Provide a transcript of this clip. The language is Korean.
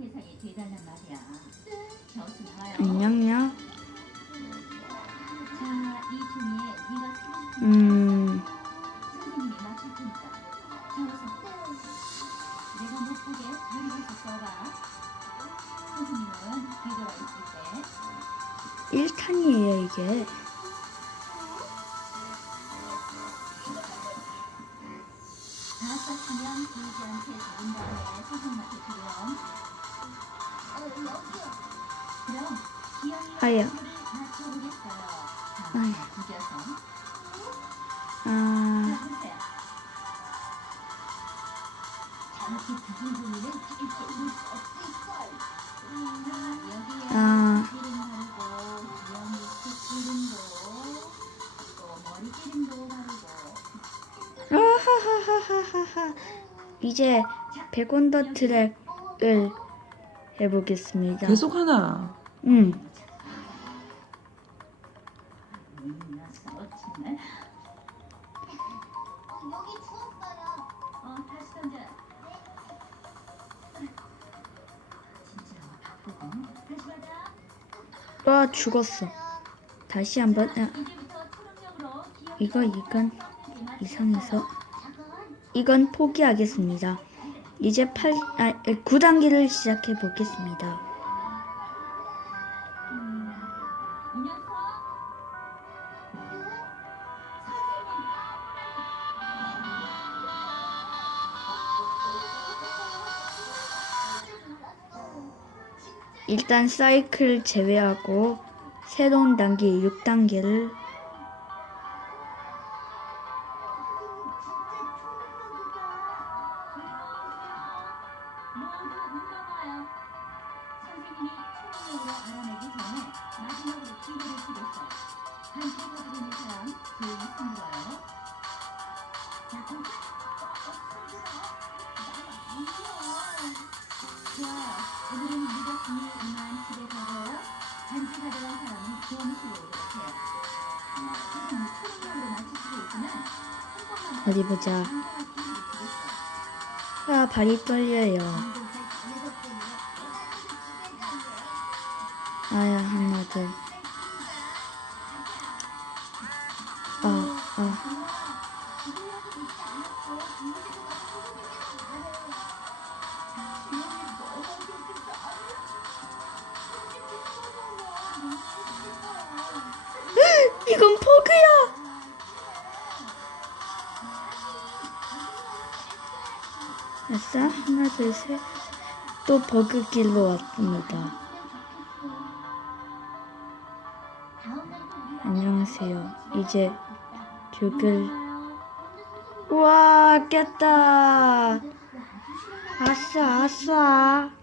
대상이 되달란 말이야. 나와요. 안녕요. 자, 이 중에 네가 쓰고 싶은 음, 선생님이 맞출 테니까. 저수. 내가 못 보게 잘 해서 써봐. 선생님은 뒤돌아 있을 때 1탄이에요, 이게. 다 썼으면 않게 적은 다음에 선생님한테. 그 자, 구겨서. 아, 아. 아하하하하하. 이제 100원 더 트랙을 해보겠습니다. 계속 하나. 받아. 와, 죽었어. 다시 한번, 아, 이거, 이건 이상해서. 이건 포기하겠습니다. 이제 8, 아, 9단계를 시작해 보겠습니다. 일단 사이클 제외하고 새로운 단계 6단계를 초능력으로 알아내기 전에 마지막으로 기회를 주겠어. 한테 가지고 있는 사람 조용히 숨어요. 자, 어, 좋아요. 오늘은 늦었으니 이만 집에 가고요. 반지 가져간 사람은 교무실로 오도록 해요. 어, 선생님 초능력으로 맞추시고 있지만 한 번만 어디 보자. 아 발이 떨려요. 아야 둘. 아 아. 이건 버그야. 아싸 하나 둘 셋. 또 버그 길로 왔습니다. 안녕하세요. 이제 죽을 우와 깼다. 아싸 아싸.